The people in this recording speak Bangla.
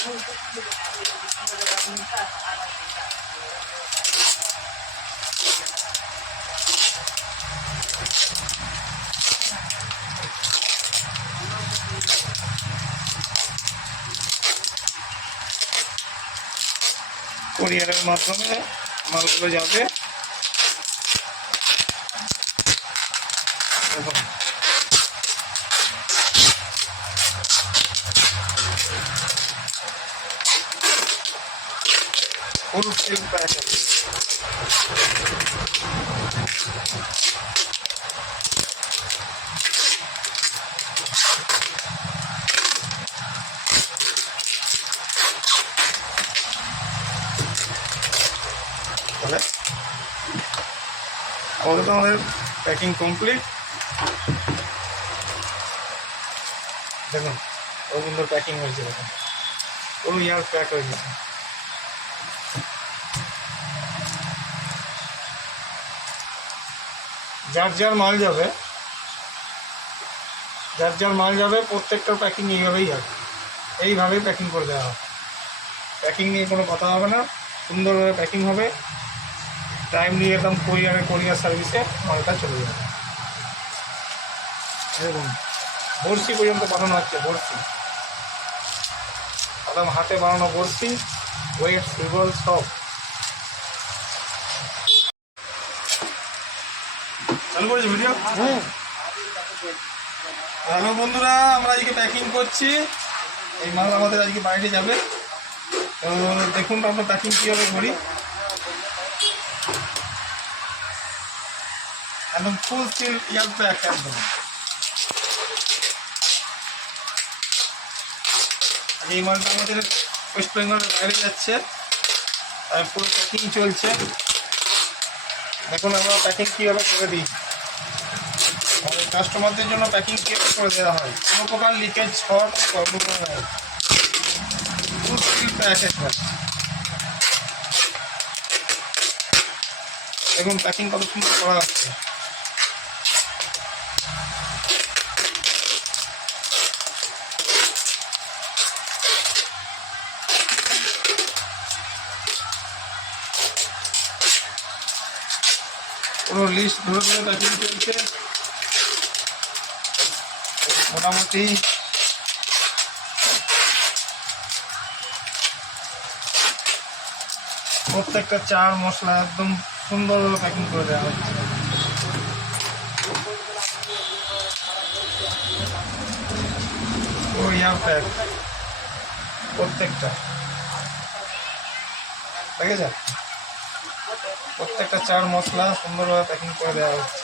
কুরিয়ারের মাধ্যমে মালগুলো যাবে। ফুল সিল প্যাক আছে। আমাদের তো আমাদের প্যাকিং কমপ্লিট। দেখুন কত সুন্দর প্যাকিং হয়েছে, দেখুন পুরো ইয়ার প্যাক হয়ে গেছে। যার যার মাল যাবে, যার যার মাল যাবে প্রত্যেকটা প্যাকিং এইভাবেই যাবে, এইভাবেই প্যাকিং করে দেওয়া হবে। প্যাকিং নিয়ে কোনো কথা হবে না, সুন্দরভাবে প্যাকিং হবে। টাইম নিয়ে একদম কোরিয়ার সার্ভিসে মালটা চলে যাবে। দেখুন বড়শি পর্যন্ত বানানো হচ্ছে, বড়শি একদম হাতে বানানো বড়শি, ওয়েট সুইবল সব। চালু করেছি ভিডিও। হ্যালো বন্ধুরা, আমরা আজকে প্যাকিং করছি। এই মাল আমাদের আজকে বাইরে যাবে। তো দেখুন আমরা প্যাকিং কীভাবে করি। একদম ফুল সিল ইয়ার প্যাক একদম। এই মালটা আমাদের ওয়েস্ট বেঙ্গলের বাইরে যাচ্ছে, আর পুরো প্যাকিং চলছে। দেখুন আমরা প্যাকিং কীভাবে করে দিই, আমাদের কাস্টমারদের জন্য প্যাকিং কীভাবে করে দেওয়া হয়, কোনো প্রকার লিকেজ হওয়ার প্রবলেম হয়। ফুল সিল প্যাক একদম। দেখুন প্যাকিং কত সুন্দর করা হচ্ছে। পুরো লিস্ট ধরে ধরে প্যাকিং চলছে। মোটামুটি প্রত্যেকটা চার মশলা একদম সুন্দরভাবে প্যাকিং করে দেওয়া হচ্ছে। পুরো ইয়ার প্যাক প্রত্যেকটা, দেখেছেন? প্রত্যেকটা চার মশলা সুন্দরভাবে প্যাকিং করে দেওয়া হচ্ছে।